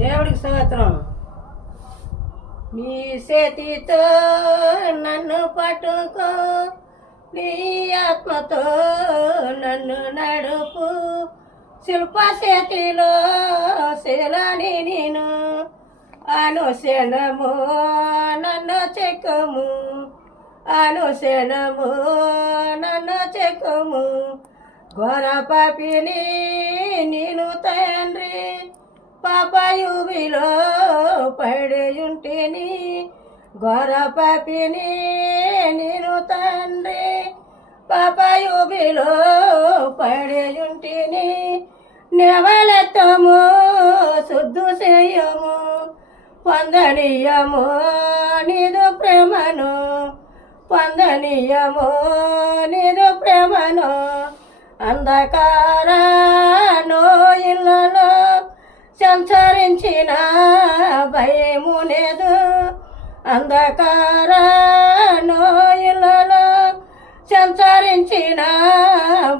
దేవుడికి స్తోత్రం. నీ చేతితో నన్ను పట్టుకో, నీ ఆత్మతో నన్ను నడుపు. శిల్ప చేతిలో శిలని నేను, అనుశనము నన్ను చెక్కము, అనుశనము నన్ను చెక్కము. ఘోర పాపిని నేను తండ్రి, పాపయువిలో పడియుంటిని. ఘోర పాపిని నేను తండ్రి, పాపయువిలో పడియుంటిని. నెవలెత్తము శుద్ధు చేయము, పొందనీయము నీదు ప్రేమను, పొందనీయము నీదు ప్రేమను. అంధకార ఇళ్ళలో సంచరించిన భయము లేదు, అంధకార ఇళ్ళలో సంచరించిన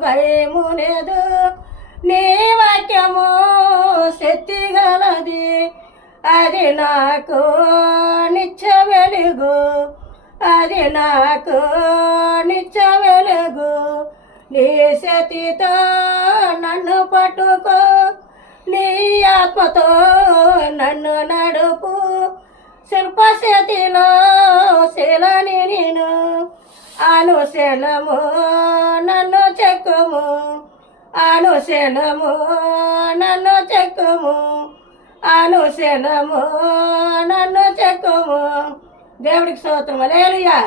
భయము లేదు. నీ వాక్యము శక్తి గలది, అది నాకు నిత్య వెలుగు, అది నాకు నిత్య వెలుగు. నీ శక్తితో నన్ను పట్టుకో, నీ ఆత్మతో నన్ను నడుపు. శిల్ప చేతిలో శిలని నేను, అనుశనము నన్ను చెక్కుము, అనుశనము నన్ను చెక్కుము, అనుశనము నన్ను చెక్కుము. దేవుడికి స్తోత్రం. హల్లెలూయా.